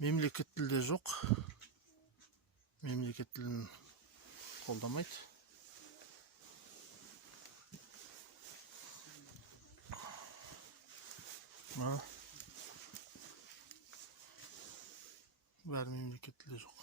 Мемлекет тілде жоқ. Мемлекет тілін қолдамайды. Бәрі мемлекет тілде жоқ.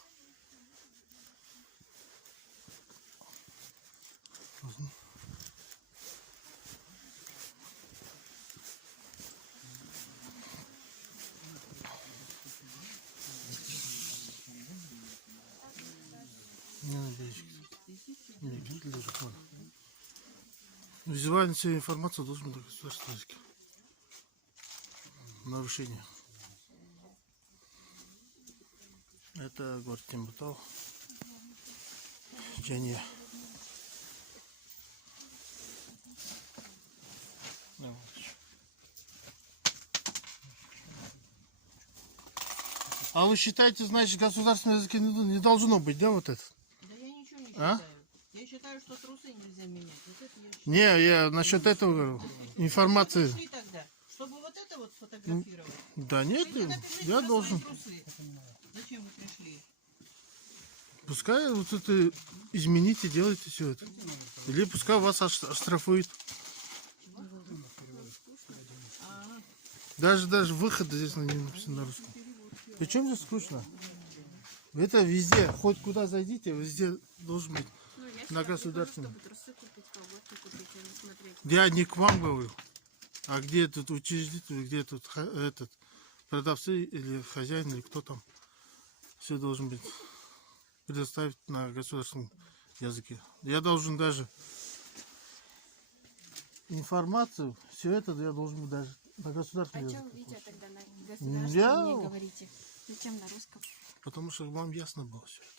Визуальная информация должен быть государственный язык. Нарушение. Это город Тембутау. Және. А вы считаете, значит, государственный язык не должно быть, да, вот это? Да я ничего не считаю. Я считаю, что трусы нельзя менять. Вот это я считаю. Не, я насчет этого говорю. Информации. Пришли тогда, чтобы вот это вот сфотографировать. Да нет, я должен. Трусы. Зачем вы пришли? Пускай вот это измените, делайте все это. Или пускай вас оштрафуют. Даже выход здесь не написано на русском. Причем здесь скучно? Это везде, хоть куда зайдите, везде должен быть на государственном. Я не к вам говорю, а где тут учредитель, где тут этот продавцы или хозяин, или кто там. Все должен быть предоставить на государственном языке. Я должен даже информацию, все это я должен даже на государственном языке. А что вы тогда на государственном не говорите? Зачем на русском? Потому что вам ясно было все это.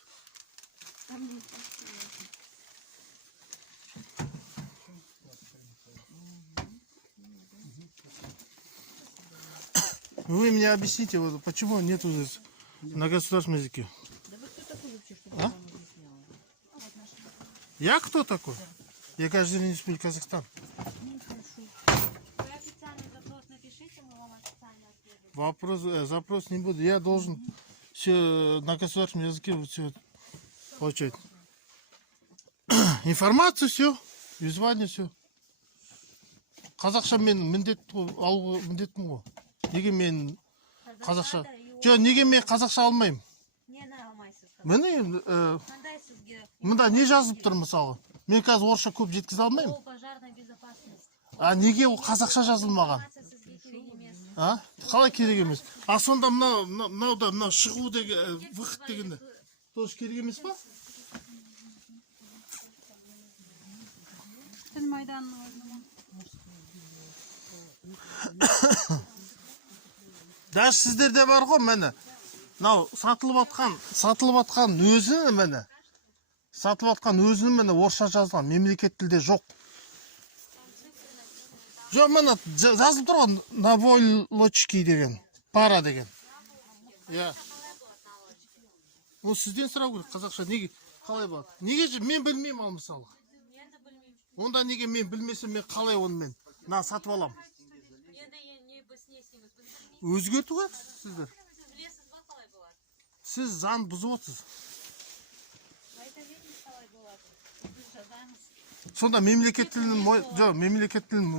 Вы мне объясните, вот, почему нету здесь на государственном языке? Да вы кто такой вообще, чтобы я вам объясняла? Я кто такой? Я гражданин Республики Казахстан. Вы официальный запрос напишите, мы вам официально ответим. Запрос не буду. Я должен все на государственном языке все получать. Информацию все, визуально все. Қазақша мен алу міндетім ғой. Неге мен қазақша? Неге мен қазақша алмаймын? Нені алмайсыз? Міне Қандай сізге? мында не жазып тұр мысалы? Мен қазір орысша көп жеткізе алмаймын. Ол пожарная безопасность. А неге ол қазақша жазылмаған? Сізге керек емес. А? Қалай керек емес? А сонда мынауда мына шығу деген выход дегенде тоже керек емес па? Тіл майданының орны. Даже сіздерде бар ғой міне. Мынау сатылып атқан өзі міне. Сатылып атқан өзі міне орысша жазылған, мемлекет тілде жоқ. Жоқ, міне жазылып тұр ғой наволочки деген, пара деген. Иә. Ол сізден сұрау керек, қазақша неге қалай болады? Неге мен білмеймін ал мысалы? Онда неге мен білмесем, мен қалай оны мен сатып алам? Өзгерту керек сіздер. Сіз заң бұзып отырсыз. Сонда мемлекет тілін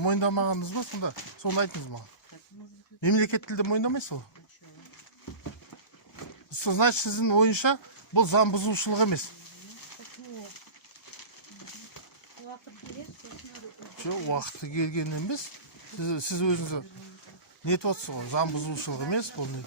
мойындамағаныңыз ба сонда? Соны айтыңыз маған. Мемлекет тілді мойындамайсыз ғой? Значит, сіздің ойынша бұл заң бұзушылық емес. Уақыты келген емес. Сіз өзіңіз нетіп отырсыз ғой, заң бұзушылық емес бұл не?